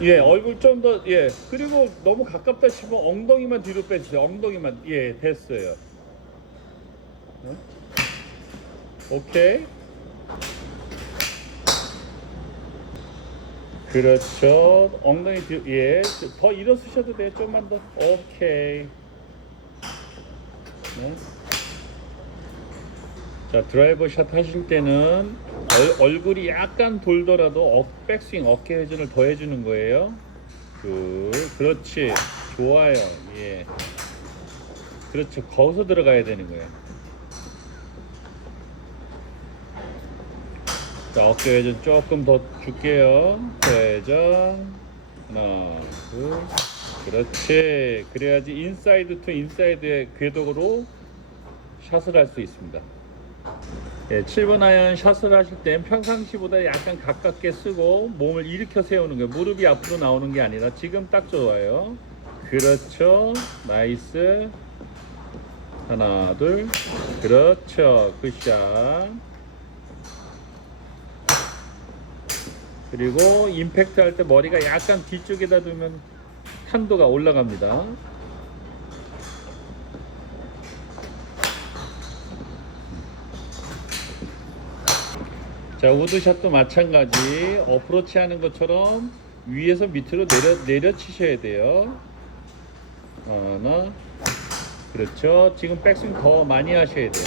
예, 얼굴 좀 더, 예. 그리고 너무 가깝다 싶으면 엉덩이만 뒤로 빼주세요. 엉덩이만. 예, 됐어요. 네? 오케이. 그렇죠. 엉덩이 뒤로, 예. 더 일어서셔도 돼요. 좀만 더. 오케이. 네. 자, 드라이버 샷 하실 때는 얼, 얼굴이 약간 돌더라도 어, 백스윙 어깨 회전을 더 해주는 거예요. 그, 그렇지. 좋아요. 예. 그렇죠. 거기서 들어가야 되는 거예요. 자, 어깨 회전 조금 더 줄게요. 회전. 하나, 둘. 그렇지. 그래야지 인사이드 투 인사이드의 궤도로 샷을 할 수 있습니다. 예, 7번 아이언 샷을 하실 땐 평상시보다 약간 가깝게 쓰고 몸을 일으켜 세우는 거예요. 무릎이 앞으로 나오는 게 아니라 지금 딱 좋아요. 그렇죠. 나이스. 하나, 둘. 그렇죠. 굿샷. 그리고 임팩트 할 때 머리가 약간 뒤쪽에다 두면 탄도가 올라갑니다. 자 우드샷도 마찬가지. 어프로치 하는 것처럼 위에서 밑으로 내려 내려 치셔야 돼요. 하나 그렇죠. 지금 백스윙 더 많이 하셔야 돼요.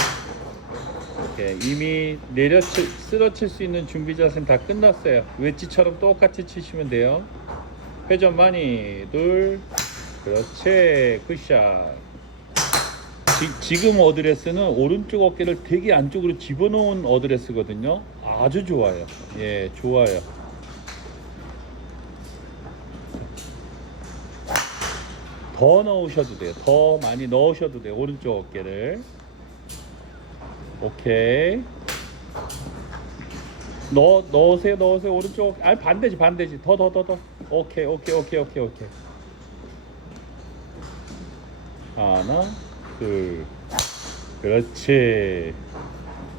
이렇게 이미 내려 치, 쓰러칠 수 있는 준비 자세는 다 끝났어요. 웨지처럼 똑같이 치시면 돼요. 회전 많이. 둘. 그렇지. 굿샷 지, 금 어드레스는 오른쪽 어깨를 되게 안쪽으로 집어넣은 어드레스거든요. 아주 좋아요. 예, 좋아요. 더 넣으셔도 돼요. 더 많이 넣으셔도 돼요. 오른쪽 어깨를. 오케이. 넣, 넣으세요, 넣으세요. 오른쪽. 아니, 반대지, 반대지. 더, 더, 더, 더. 오케이, 오케이, 오케이, 오케이, 오케이. 하나, 둘. 그렇지.